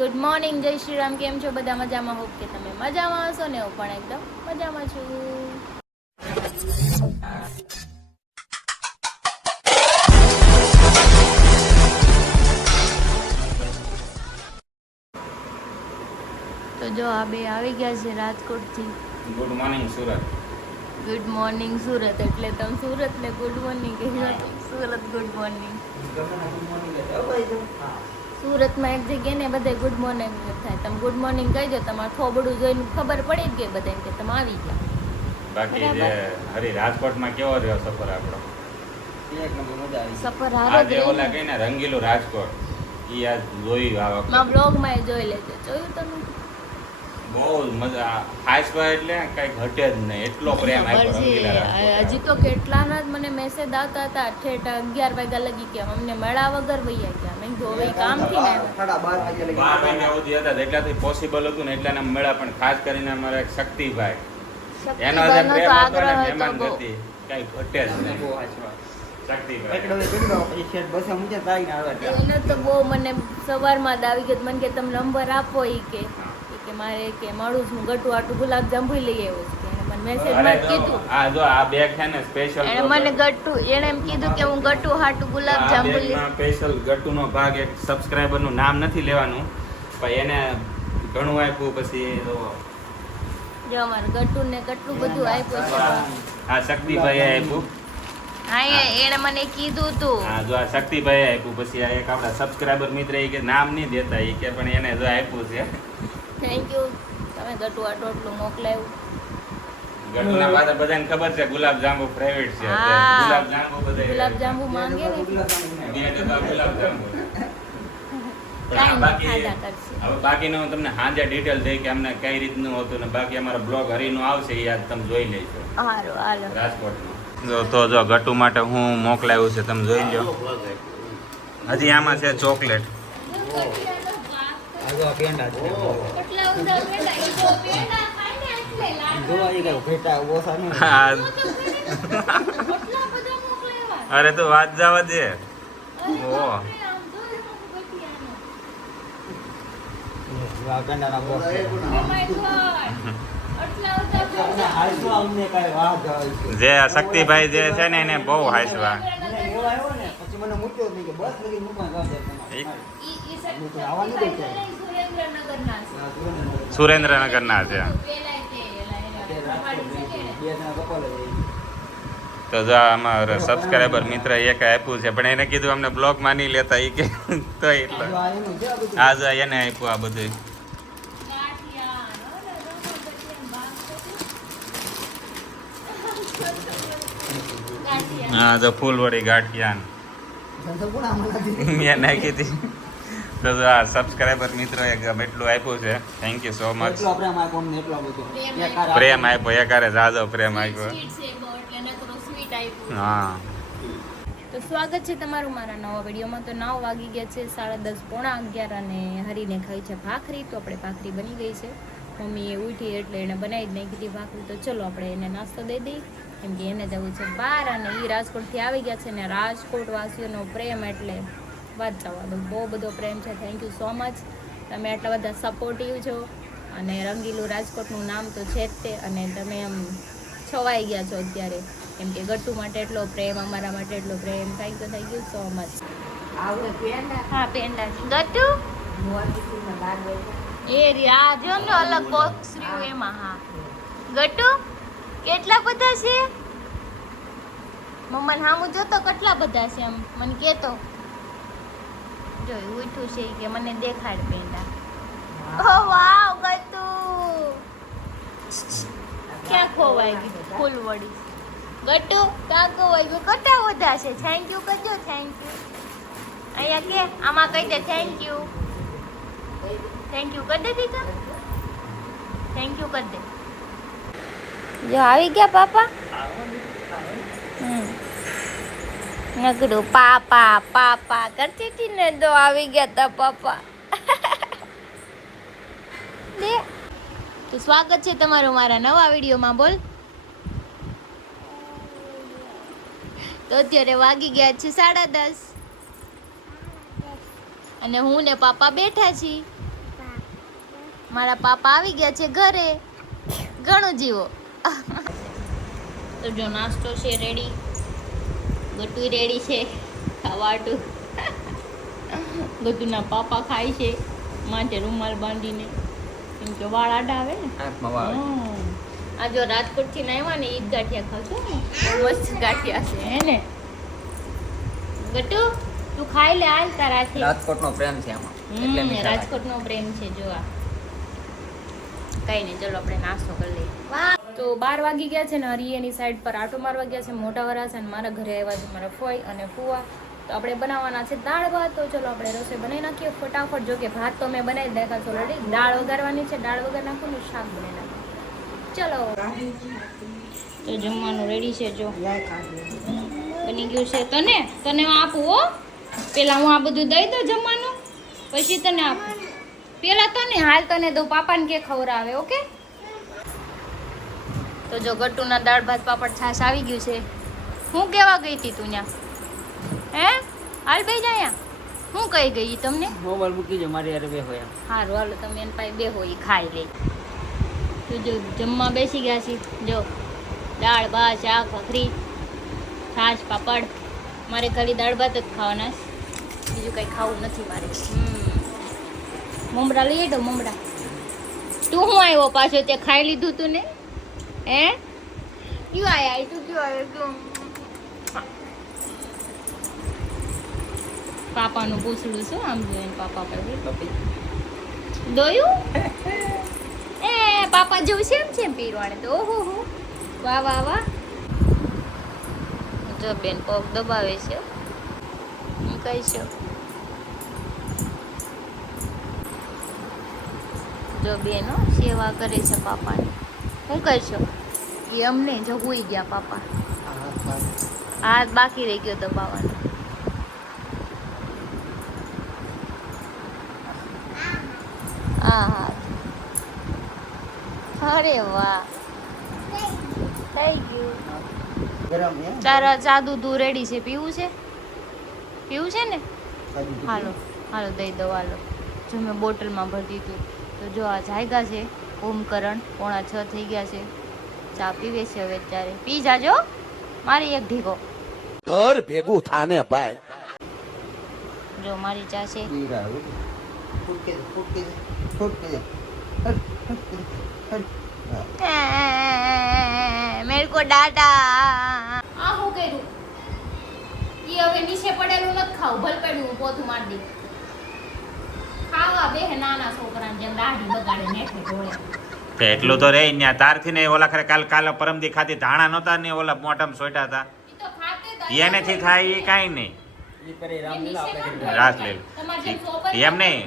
Good morning, જય શ્રી રામ. કેમ છો બધા? મજામાં? હોપ કે તમે મજામાં હશો ને હું પણ એકદમ મજામાં છું. તો જો આ બે આવી ગયા છે રાજકોટથી. Good morning Surat. Good morning Surat એટલે તમે સુરત ને ગુડ મોર્નિંગ કહી સુરત ગુડ મોર્નિંગ. સુરતમાં એક જગ્યાએ ને બધે ગુડ મોર્નિંગ થાય. તમે ગુડ મોર્નિંગ કહી દો, તમારે થોબડું જોઈને ખબર પડી જ ગઈ બધાને કે તમે આવી ગયા. બાકી જે હરી રાજકોટમાં કેવો રહ્યો સફર આપણો? સફર આ હારો જ જે રહ્યો ઓલા ને. કઈ ને રંગીલું રાજકોટ ઈ આજ જોયું આ વખતે. માં બ્લોગમાં એ જોઈ લેજો. જોયું તમે? બહુ મજા. હાઈસવા એટલે કઈ ઘટે જ નહીં, એટલો પ્રેમ આપ્યો ખબર રંગીલા છે. રાજકોટ. હજી તો કેટલાના જ મને મેસેજ આવતા હતા. ઠેઠ 11 વાગ્યા લગી ગયા અમને મળા વગર વૈયા ગયા. મેં કીધું હવે કામથી ને આવ્યા. 12 વાગ્યા સુધી હતા એટલાથી પોસિબલ હતું ને એટલાને મળ્યા. પણ ખાસ કરીને અમારા એક શક્તિભાઈ, એનો જે શક્તિભાઈનો પ્રેમ તો હતો ને આગ્રહ હતો મહેમાન બહુ. ગતિ કઈ ઘટે જ નહીં. શક્તિભાઈ એને તો બહુ મને સવારમાં જ આવી ગયો. મને કે તમે નંબર આપો ઈ કે મારે કે મળું છું. ગટુ આટું ગુલાબ જાંબુ લઈ આવ્યો છે. એને મને મેસેજમાં જ કીધું. આ જો આ બેગ છે ને સ્પેશિયલ એને મને ગટુ એને એમ કીધું કે હું ગટુ હાટું ગુલાબ જાંબુ લઈ. સ્પેશિયલ ગટુનો ભાગ એક સબસ્ક્રાઇબર નું નામ નથી લેવાનું પણ એને ઘણું આપ્યું. પછી જો અમારે ગટુ ને કેટલું બધું આપ્યું છે. આ શક્તિભાઈ આપ્યું. હા એને મને કીધું તું. હા જો આ શક્તિભાઈ આપ્યું. પછી આ એક આપણા સબસ્ક્રાઇબર મિત્ર એ કે નામ નહીં દેતા એ કે પણ એને જો આપ્યું છે. Thank you. તમે ગટુ આટલું આટલું મોકલાયું. ગટુના પાછળ બધાને ખબર છે ગુલાબ જાંબુ ફેવરિટ છે. હા. ગુલાબ જાંબુ બધા ગુલાબ જાંબુ માંગે ને બે ડબ્બા ગુલાબ જાંબુ. કાંઈ નહીં, બાકી ખાધા કરશે. હવે બાકીનું હું તમને હાજર ડિટેલ દઈ કે અમને કઈ રીતનું હતું ને બાકી અમારો બ્લોગ હરીનો આવશે એ યાદ તમે જોઈ લેજો હારું હાલો. રાજકોટનો. તો જો ગટુ માટે હું મોકલાયું છે તમે જોઈ લો. હજી આમાં છે ચોકલેટ. હા. અરે તો વાત જવા દે. ઓ જે આ શક્તિભાઈ જે છે ને એને બહુ હાઈસવા. સુરેન્દ્રનગરના છે. તો જો અમારો સબસ્ક્રાઈબર મિત્ર એક આપ્યું છે પણ એને કીધું અમને બ્લોગ માં નહીં લેતા એ કે તો એટલે આ જો એને આપ્યું આ બધું. હા જો ફૂલવડી ગાંઠિયાન મેં નાખી હતી. તો જો આ સબસ્ક્રાઈબર મિત્રો એક એટલું આપ્યું છે. Thank you so much. પ્રેમ આપ્યો એકારે જાજો પ્રેમ આપ્યો. હા તો સ્વાગત છે તમારું મારા નવા વિડીયોમાં. તો 9 વાગી ગયા છે, 10:30 પોણા 11 અને હરીને ખાઈ છે ભાખરી. તો આપણે ભાખરી બની ગઈ છે. મમ્મીએ ઉઠી એટલે એને બનાવી જ નાખી હતી ભાખરી. તો ચલો આપણે એને નાસ્તો દઈ દઈએ કેમ કે એને જવું છે બહાર અને એ રાજકોટથી આવી ગયા છે ને રાજકોટ વાસીઓનો પ્રેમ એટલે વાત જવા દો, બહુ બધો પ્રેમ છે. Thank you so much. તમે આટલા બધા સપોર્ટિવ છો અને રંગીલું રાજકોટનું નામ તો છે જ તે. અને તમે આમ છવાઈ ગયા છો અત્યારે કેમ કે ગટ્ટુ માટે એટલો પ્રેમ, અમારા માટે એટલો પ્રેમ. Thank you so much. હા પેંડા ગટ્ટુ એ આ જો ને અલગ બોક્સ રહ્યું એમાં. હા ગટ્ટુ કેટલા બધા છે? મમ્માને હામું જોતો કેટલા બધા છે એમ મને કેતો. જોઈ ઉઠું છે કે મને દેખાડ પેંડા. ઓ વાવ ગટ્ટુ ક્યાં ખોવાઈ ગઈ ફૂલવડી. ગટ્ટુ ક્યાં ખોવાઈ ગયું? કેટલા બધા છે? થેન્ક યુ કરજો. થેન્ક યુ અહીંયા કે આમાં કહી દે થેન્ક યુ. થેન્ક યુ કરી દે દીકા. થેન્ક યુ કરી દે. જો આવી ગયા પાપા. નકડું પાપા પાપા કરતી હતી ને તો આવી ગયા તા પાપા. દે તો સ્વાગત છે તમારું મારા નવા વિડીયોમાં. બોલ. તો અત્યારે વાગી ગયા છે 10:30 અને હું ને પાપા બેઠા છીએ. મારા પાપા આવી ગયા છે ઘરે. ઘણું જીવો. તો જો નાસ્તો છે રેડી, ગટુ રેડી છે ખાવાટું. ગટુના પાપા ખાય છે માથે રૂમાલ બાંધીને, કેમ કે વાળ આડા આવે ને. આ જો રાજકોટ થી આવ્યા ને ઈ ગાંઠિયા ખાશો ને, મસ્ત ગાંઠિયા છે હે ને. ગટુ તું ખાઈ લે, હાલ તારા છે. રાજકોટનો પ્રેમ છે આમાં, એટલે મીઠા લાગે. રાજકોટનો પ્રેમ છે. જો આ કઈ નહીં, ચલો આપણે નાસ્તો કરી લઈએ. તો 12 વાગી ગયા છે ને હરિયાની સાઈડ પર આટો મારવા ગયા છે મોટા વરાછા, અને મારા ઘરે આવ્યા છે મારા ફોઈ અને ફુવા. તો આપણે બનાવવાના છે દાળ ભાત. તો ચલો આપણે રસોઈ બનાવી નાખીએ ફટાફટ. જો કે ભાત તો મેં બનાવી નાખ્યા છે ઓલરેડી, દાળ વઘારવાની છે, દાળ વઘાર નાખું ને શાક બનાવી નાખું. ચલો તો જમવાનું રેડી છે, જો બની ગયું છે. તને હું આપું હો, પેલા હું આ બધું દઈ દઉં જમવાનું, પછી તને આપું. પેલા તને હાલ તને દઉં, પાપાને કે ખવડાવે. ઓકે. તો જો ગટ્ટુના દાળ ભાત પાપડ છાશ આવી ગયું છે. હું કેવા ગઈ હતી તું ત્યાં? હે હાલ બે જાય, હું કઈ ગઈ તમને? મોબાઈલ મૂકી જો, મારી યાર બે હોય. સારું હાલો, તમે એની પાસે બે હોય ખાઈ લે. તો જો જમવા બેસી ગયા છે. જો દાળ ભાત શાક ભાખરી છાશ પાપડ. મારે ખાલી દાળ ભાત જ ખાવાના છે, બીજું કંઈ ખાવું નથી મારે. મમરા લઈ દો, મમરા. તું શું આવ્યો પાછો? તે ખાઈ લીધું તું ને? હે ક્યું આયા તું? ક્યું આવ્યો તું? પાપાનું પૂછડું શું આમ જોઈને પાપા પાસે દોયું. એ પાપા જેવું છે એમ પીરવાડે તો. ઓહો હો, વાહ વાહ વાહ. જો બેન પગ દબાવે છે, હું કહીશું. જો બેનો સેવા કરે છે પાપાની, હું કહીશું. એ અમને જો હોઈ ગયા પાપા, હાથ બાકી રહી ગયો દબાવવાનો. આ હાથ, અરે વાહ, થઈ ગયું. ગરમ હે. તારા ચા દૂધ રેડી છે, પીવું છે? પીવું છે ને? હાલો હાલો દઈ દો. હાલો જો મેં બોટલમાં ભરી દીધું. તો જો આ જાયગા છે ઓમકરણ, 6:45 થઈ ગયા છે. ચા પીવે છે હવે, અત્યારે પી જાજો મારી એક ઢીકો. ઘર ભેગું થાને ભાઈ. જો મારી ચા છે. મેરે કો ડાટા. આ હું કર્યું? ઈ હવે નીચે પડેલું નથી ખાવું, ભલ પડ્યું પોતું માર દે. ખાવા બે નાના છોકરાને જેમ દાઢી બગાડે નેઠે ઢોળે. તે એટલું તો રે ન્યા તારથી ને ઓલા ખરે કાલે પરમદી ખાતી ધાણા નહોતા ને ઓલા મોઢામાં સોટ્યા હતા. ઈ તો ખાતે જ એનેથી થાય એ કાંઈ નહીં. ઈ કરે રામલીલા આપણે. રાસલીલા એમ નહીં.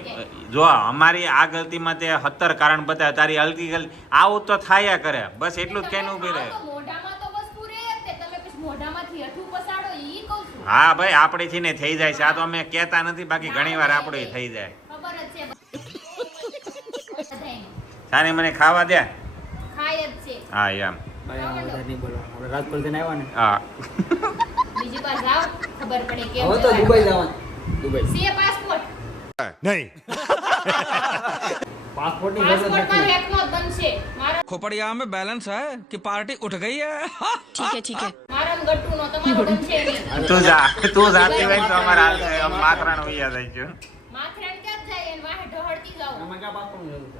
જો અમારી આ ગલતીમાં તે 17 કારણ બતાવે, તારી હલકી ગલતી આવું તો થાયા કરે. બસ એટલું જ કહીને ઊભી રહે. મોઢામાં તો વસ્તુ રહે જ તે, તમે પછી મોઢામાંથી હઠું પસાડો ઈ કહું છું. હા ભાઈ, આપણીથી ને થઈ જાય છે. આ તો અમે કહેતા નથી, બાકી ઘણી વાર આપણે થઈ જાય. ખબર જ છે બધાયને. સાની મને ખાવા દે. ખાય જ છે. હા એમ. ભાઈ આમાં વધારે નહીં બોલવાનું. આપણે રાજકોટ જઈને આવ્યા ને. હા બીજી બાર જાઓ ખબર પડે કેમ હવે તો જવાય. દુબઈ જવાનું. દુબઈ. CA passport. નહીં. પાસપોર્ટ ની જરૂર પાસપોર્ટ નથી. મારો એકનો જ બનશે. મારા खोपड़िया में बैलेंस है कि पार्टी उठ गई है મારા ને ગટ્ટુનો તમારો બનશે નહીં. તું જાતી હોય તો અમારે હાલ છે. આમ માથરાણ વૈયા જાય છે. માથેરાન ક્યાં જાય એને વાહે ઢોળતી જાઓ. આમાં ક્યાં પાસપોર્ટ ની જરૂર છે?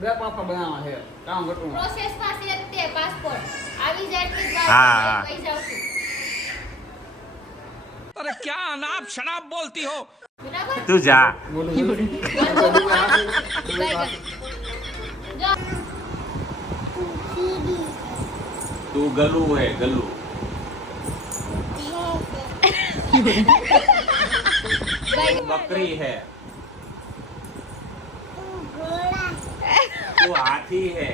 બે પાસપોર્ટ બનાવવા છે. કામ કરવું. પ્રોસેસમાં છે જ તે પાસપોર્ટ. આવી જાય એટલી જ વાર હા, છે. હા. પૈ જાવ છું. अरे क्या अनाप शनाप बोलती हो બરાબર? તું જા. બોલું છું. દુબઈ આવશે. દુબઈ બાય આવશે. જો તું ગલું હે ગલું. बकरी है, तू हाथी है,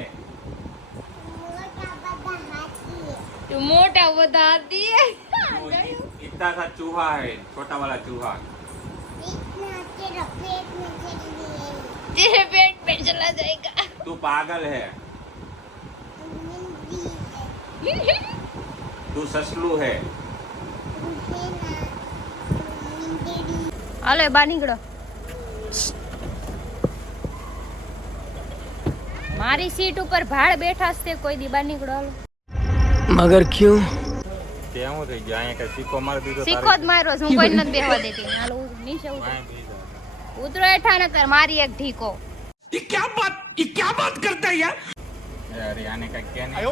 તું મોટા બધા હતી तू इतना सा चूहा है, छोटा वाला चूहा. तेरे पेट में चला जाएगा. तू पागल है, तू ससलू है. હાલો બહાર નીકળો. મારી સીટ ઉપર ભાડ બેઠા છે કોઈ દી બહાર નીકળો હાલો. मगर क्यों? તે હું થઈ ગયું અહીંયા કઈ સિક્કો મારી દીધો સિક્કો જ માર્યો છે, હું કોઈ નથી બેહવા દેતી. હાલો નીચે ઉતરો હેઠા નકર મારી એક ઢીકો. ये क्या बात करता है यार? અરે આને કઈ કે નહીં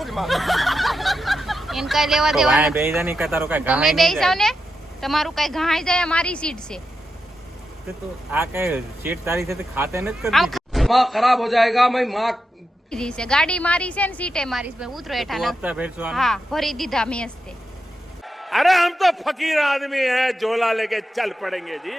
એને કઈ લેવા તો દેવા વાય બેજા નહીં કે તારો કઈ તમે ગાય બેસી જાવ ને, તમારું કઈ ઘાઈ જાય મારી સીટ છે. તું આ કઈ સીટ તારી સાથે ખાતે નથી આમ કરતી दिमाग खराब हो जाएगा मैं माँ ખાધી છે, ગાડી મારી છે ને સીટે મારી છે. ઉતરો હેઠા તું ન. હપ્તા ભેરસો આને. હા ભરી દીધા મેં હસ્તે. अरे हम तो फकीर आदमी हैं झोला लेके चल पड़ेंगे जी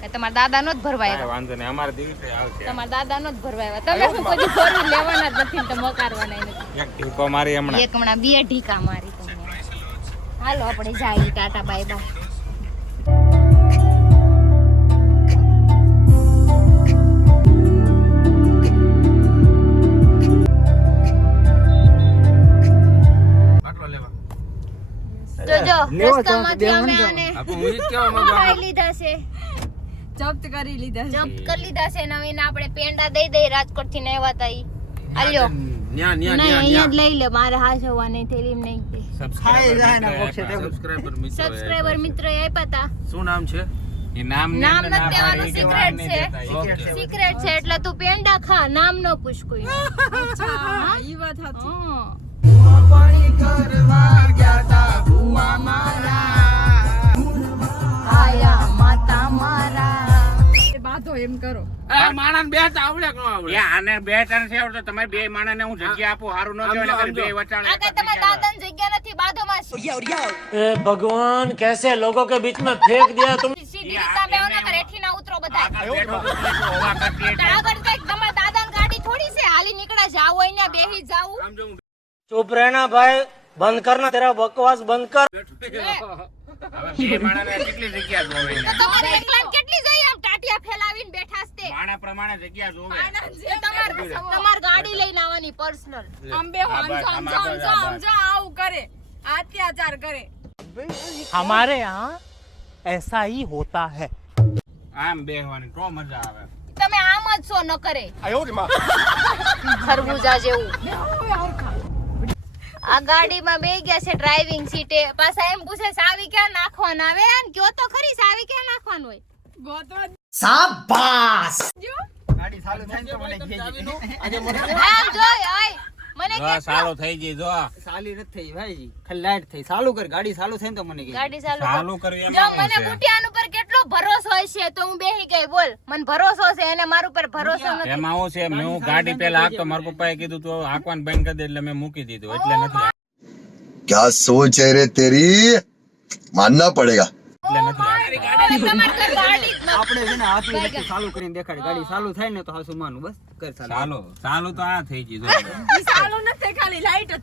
કે તમારા દાદા નો જ ભરવા કાંઈ આવ્યા, વાંધો નહીં અમારા દિવસે આવશે તમારા દાદા નો જ ભરવા આવ્યા. તમે શું કોઈ ભરવું લેવાના જ નથી ને તમે મકારવાના નથી. એક ઢીકો મારી હમણાં એક હમણાં 2 ઢીકા મારી તમને. હાલો આપણે જાય ટાટા બાય બાય. જો જો રસ્તામાંથી અમે આને ખાઈ લીધા છે, જપ્ત કરી લીધા છે. નવીન આપણે પેંડા દઈ દઈ રાજકોટ થી આવ્યા હતા ઈ. આલ્યો નહીં અહીંયા જ લઈ લે, મારે હાસવા નહીં થેલી નહીં દે. સબસ્ક્રાઇબર મિત્ર આપ્યા હતા. શું નામ છે? એ નામ નામ નથી દેવાનું, સિક્રેટ છે. સિક્રેટ છે એટલે તું પેંડા ખા, નામ ન પૂછ કોઈ. અચ્છા ઈ વાત હતી. આયા માતા મારા બાધો એમ કરો. માણસ બેસતા આવડે કે ન આવડે? આને બે ત્રણ છે આવડે તમારે બે માણસ ને હું જગ્યા આપું સારું ન કહેવાય ને બે વચાણ આ કઈ તમારા દાદાની જગ્યા નથી, બાધોમાં भगवान कैसे लोगों के बीच में फेंक दिया तुम? સીધી રીતના બેહો ને કર, હેઠી ના ઉતરો બધા. આગળ કરતી એટલે આગળ કઈક તમારા દાદાની ગાડી થોડી છે, હાલી નીકળ્યા જાવ હોય ને બેહી જાવ. चुप रहना भाई, बंद करना तेरा बकवास बंद कर. હવે બે માણસને કેટલી જગ્યા જોવે ને તો તમારે એકલાને કેટલી જોઈએ આમ ટાટિયા ફેલાવીને બેઠા છે. માણસ પ્રમાણે જગ્યા જોવે તમાર ગાડી લઈને આવવાની પર્સનલ. આમ બે આવું કરે, અત્યાચાર કરે. हमारे यहाँ ऐसा ही होता है. આમ બેહવાની તો મજા આવે તમે આમ જ છો ન કરે ખરબૂજા જેવું. આ ગાડીમાં બેહી ગયા છે ડ્રાઇવિંગ સીટે, પાછા એમ પૂછે સાવી ક્યાં નાખવાનું આવે ને કયો તો ખરી સાવી ક્યાં નાખવાનું હોય. ગાડી ચાલુ થાય ને તો મને કહેજે. આમ જોય ઓય મને જો સાલો થઈ ગઈ જો ચાલી નથી થઈ ભાઈજી, ખાલી લાઈટ થઈ. ચાલુ કર, ગાડી ચાલુ થાય ને તો મને કહેજે. ગાડી ચાલુ કર. ચાલુ કરવી જો એમાં મને બુટિયાન ઉપર કેટલો ભરોસો હોય છે તો હું બેહી ગઈ. બોલ મને ભરોસો છે એને મારા ઉપર ભરોસો નથી. એમાં હું છે મેં હું ગાડી પેલા હાંકતો મારા પપ્પાએ કીધું તો હાંકવાનું બંધ કરી દે એટલે મેં મૂકી દીધું એટલે નથી क्या सोच है रे तेरी मानना पड़ेगा એટલે નથી હાંકતો. તમારે તો ગાડી જ નથી. આપણે છે ને હાથની રીતે ચાલુ કરીને દેખાડે. ગાડી ચાલુ થાય ને તો હાસુ માનું, બસ કર ચાલુ. ચાલો ચાલુ તો આ થઈ ગઈ જો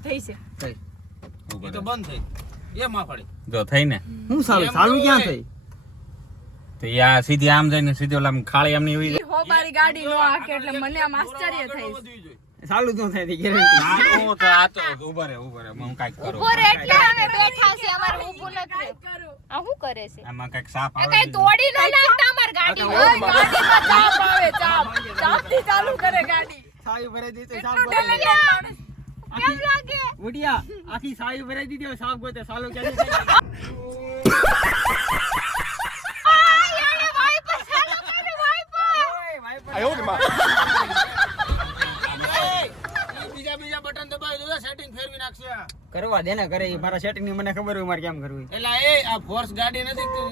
થઈ. ઉભો એ તો રહે. બંધ થઈ. એમાં પડી. જો થઈ ને હું ચાલુ ચાલુ ક્યાં થઈ? તો યા સીધી આમ જઈને સીધી ઓલા ખાળી આમની એવી ચાલુ તો થાય છે ગેરંટી. હું તો આ તો ઉભો રહે હું કાંઈક કરું ઊભો રે એટલે અમે બેઠા છે, અમારે ઊભું નથી. આ શું કરે છે? આમાં કાંઈક સાપ આ આવે કઈ તોડી ન નાખતા અમાર ગાડી. સાયું ભરાઈ દીધી તો સાપ ગોતે. કેમ લાગે? ઉડિયા આખી સાયું ભરાઈ દીધી હવે સાપ ગોતે. ચાલુ ક્યાં બીજા બટન દબાવી દો, સેટિંગ ફેરવી નાખશે. કરવા દે ને કરે, ઈ મારા સેટિંગ ની મને ખબર હોય મારે કેમ કરવું. એટલે એ આ ફોર્સ ગાડી નથી તું.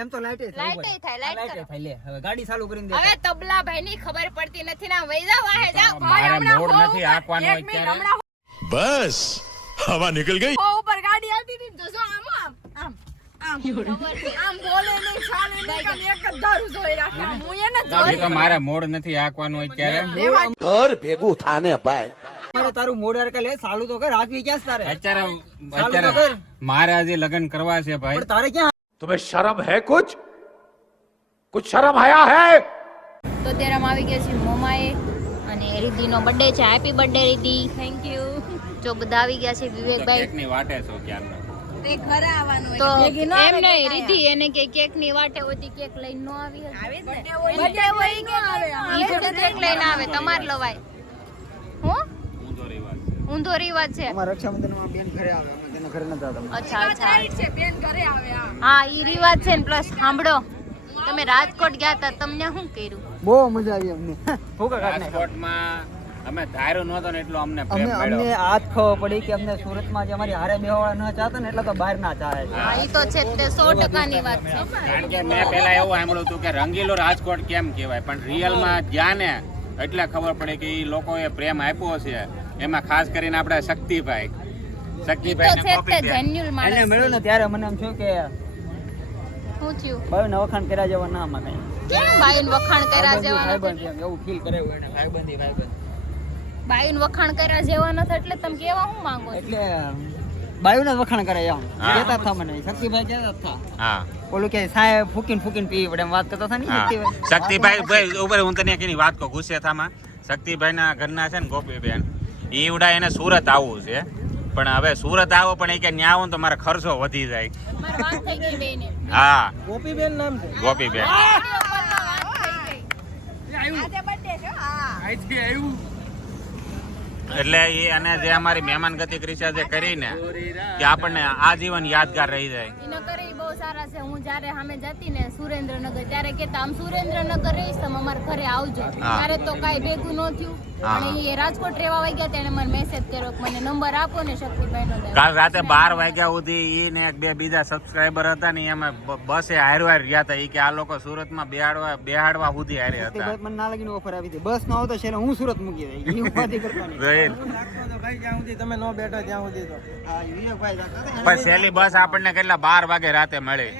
એમ તો લાઈટ લાઈટ થાય, લાઈટ કરો. થાય. લે હવે ગાડી ચાલુ કરીને દે. હવે તબલા ભાઈ ની ખબર પડતી નથી ના વઈ જાવ વાહે જાવ. મારે મોડ નથી હાંકવાનું અત્યારે बस हवा निकल गई ઉપર ગાડી આવતી હતી તો જો આમ બોલે નહીં ચાલે નહીં કામ એક જ દારૂ જોઈ રાખે. હું એને એ તો મારે મોડ નથી હાંકવાનું અત્યારે घर भेगू थाने भाई મારે તારું મોડ અરકા લે, ચાલુ તો કર. હાથવી ક્યાં છે તારે? અત્યારે મારે હજી લગ્ન કરવા છે ભાઈ પણ તારે ક્યાં? तुम्हें शर्म है कुछ शर्म आया है તો ત્યારે અમે આવી ગયા છીએ મોમાએ અને રિદ્ધિનો બર્થડે છે. Happy birthday Riddhi. Thank you. જો બધા આવી ગયા છે વિવેકભાઈ. કેકની વાટે છો ક્યારના તો એમ નહીં રીધી એને કે કેક ની વાટે હોતી કેક લઈને નો આવી ઈ થોડું કેક લઈને આવે તમાર લવાય હું ઊંધો રિવાજ છે અમારા રક્ષાબંધનમાં બેન ઘરે આવે અમે તેના ઘરે નતા આવતા. અચ્છા હા ઈ રિવાજ છે ને પ્લસ સાંભળો તમે રાજકોટ ગયા હતા તમને શું કર્યું બહુ મજા આવી અમને ભૂકા કાઢને રાજકોટમાં અમે ધાર્યું નહોતો ને એટલો અમને પ્રેમ અમને મળ્યો. આજ ખબર પડી કે અમને સુરતમાં જે અમારી હારે બેવાળા ન ચાહતા ને એટલે તો બહાર ના ચાહે છે. હા ઈ તો છે તે 100% ની વાત છે કારણ કે મેં પહેલા એવું સાંભળ્યું હતું કે રંગીલો રાજકોટ કેમ કહેવાય, પણ રિયલમાં ગયા ને એટલે ખબર પડે કે એ લોકોએ પ્રેમ આપ્યો છે. એમાં ખાસ કરીને આપણે શક્તિભાઈ ઈ તો શક્તિભાઈને છે કોપી તે દે. જેન્યુઅલ એને માણસ મળ્યું ને ત્યારે મને એમ થયું કે શું થયું ભાઈ વખાણ કર્યા જેવા ના મને કેમ બાયુન વખાણ કર્યા જેવા નથી ભાઈબંધ એમ એવું ફીલ કરાયું એને ભાઈબંધ બાયુન વખાણ કર્યા જેવા નથી એટલે તમે કેવા શું માંગો છો એટલે બાયુને જ વખાણ કરે એમ હા. કહેતા હતા મને શક્તિભાઈ કહેતા હતા હા ઓલું કે સાહેબ ફૂકીને પીવી પડે એમ વાત કરતા હતા ને હા શક્તિભાઈ શક્તિભાઈ ભાઈ ઉપર હું તને કેની વાત કહું ગુસ્સેથામાં શક્તિભાઈના ઘરના છે ને ગોપીબેન ઈવડા એને સુરત આવવું છે, પણ હવે સુરત આવો પણ એ કે ન્યા આવું ને તો મારે ખર્ચો વધી જાય. મારી વાત થઈ ગઈ બેને હા ગોપીબેન નામ છે ગોપીબેન એટલે એ અને જે અમારી મહેમાન ગતિ ક્રિયા જે કરીને કે આપણને આજીવન યાદગાર રહી જાય. એના કરે ઈ બહુ સારા છે. હું જ્યારે સામે જતી ને સુરેન્દ્રનગર ત્યારે કેતા આમ સુરેન્દ્રનગર રહીશ તમે અમારા ઘરે આવજો. ત્યારે તો કાંઈ ભેગું ન થયું અને એ રાજકોટ રહેવા વઈ ગયા તેને મને મેસેજ કર્યો કે મને નંબર આપો ને શક્તિભાઈનો દે. કાલ રાતે 12 વાગ્યા સુધી ઈ ને એક બે બીજા સબસ્ક્રાઇબર હતા ને એમાં બસે હારવાર રહ્યા હતા. ઈ કે આ લોકો સુરતમાં બેહાડવા સુધી હારે હતા. શક્તિભાઈ મને ના લાગીને ઓફર આવી હતી બસ ન આવતો છેલ્લે હું સુરત મૂકી દઈ ઈ ઉપાધિ કરતો નહીં જોઈ ભાઈ જ્યાં સુધી તમે ન બેઠા ત્યાં સુધી તો હા વિવેકભાઈ જાતા હતા પણ છેલ્લી બસ આપણને કેટલા 12 વાગે રાતે મળી.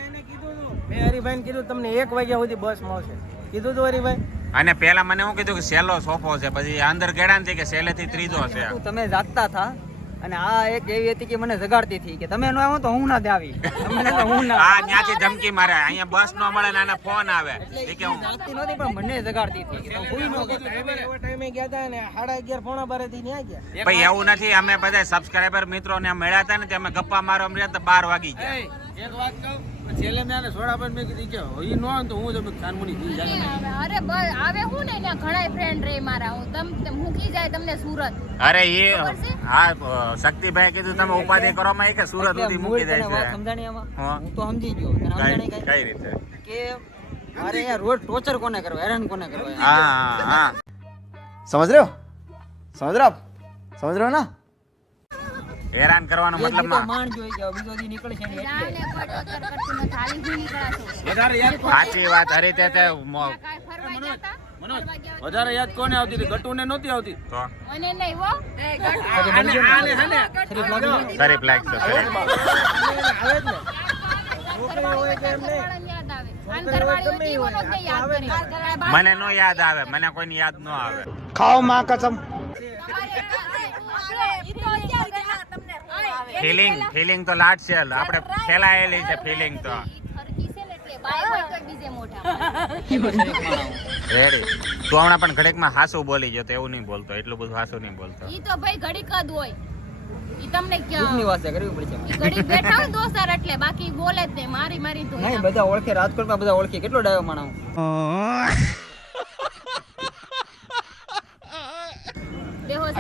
મેં હરિભાઈને કીધું તમને 1 વાગ્યા સુધી બસ મળશે કીધું તો હરિભાઈ અને પેલા મને એવું કીધું કે સેલો સોફો છે, પછી અંદર ગેડા ને કે સેલેથી ત્રીજો છે. તમે જાગતા હતા અને આ એક એવી હતી કે મને જગાડતી હતી કે તમે ન આવો તો હું ના આવી તમે ન આવો હું ના આ ત્યાંથી ધમકી મારે અહીંયા બસ નો મળે ને આને ફોન આવે એ કે હું જાગતી નહોતી પણ મને જગાડતી હતી કે કોઈ ન ટાઈમે ગયા હતા ને 11:30 પોણા 12 થી ન્યા ગયા ભાઈ એવું નથી. અમે બધા સબસ્ક્રાઇબર મિત્રોને મળ્યા હતા ને તે અમે ગપ્પા મારવા મળ્યા તો 12 વાગી ગયા. એક વાત કહું છેલ્લે મેં આને સોડા પર મેં કીધી કે હોય ન હોય તો હું તો ખાનમુની પી જાય અરે બસ આવે હું ને ત્યાં ઘણા ફ્રેન્ડ રે મારા હું તમ મૂકી જાય તમને સુરત અરે એ હા શક્તિભાઈ કીધું તમે ઉપાધિ કરો માં કે સુરત સુધી મૂકી દે છે. સમજાણી આમાં હા. હું તો સમજી ગયો તને સમજાણી કઈ કઈ રીતે? કે અરે યાર રોજ ટોર્ચર કોને કરવા હેરાન કોને કરવા હા હા समझ रहे हो समझ रहे हो आप समझ रहे हो ना હેરાન કરવાનો એક દી તો મતલબ માણ જોઈ ગયા બીજો દી નીકળશે ને એટલે જાને કોઈ ટોચર કરતું નથી હાલી જ નીકળાશો સાચી વાત હરી તે કાંઈ ફરવા ગયા હતા વધારે યાદ કોને આવતી હતી ગટુ ને નહોતી આવતી તો મને નહીં હો શરીફ લાગશે શરીફ. મને નો યાદ આવે, મને કોઈની યાદ નો આવે. खाओ माँ कसम ફિલિંગ તો લાટ છે આપણે ફેલાયેલી છે ફિલિંગ તો રેડી. તું હમણાં પણ ઘડીકમાં હાસુ બોલી ગયો તો એવું નહીં બોલતો, એટલું બધું હાસુ નહીં બોલતો. ઈ તો ભાઈ ઘડીક જ હોય ઈ તમને દુઃખની ક્યાં વાત છે કરવી પડશે ઈ ઘડીક બેઠા હોય દોસ્તાર એટલે બાકી બોલે જ નહીં મારી તો નહીં બધા ઓળખે રાજકોટમાં બધા ઓળખે કેટલો ડાયો માણસ બેહોશ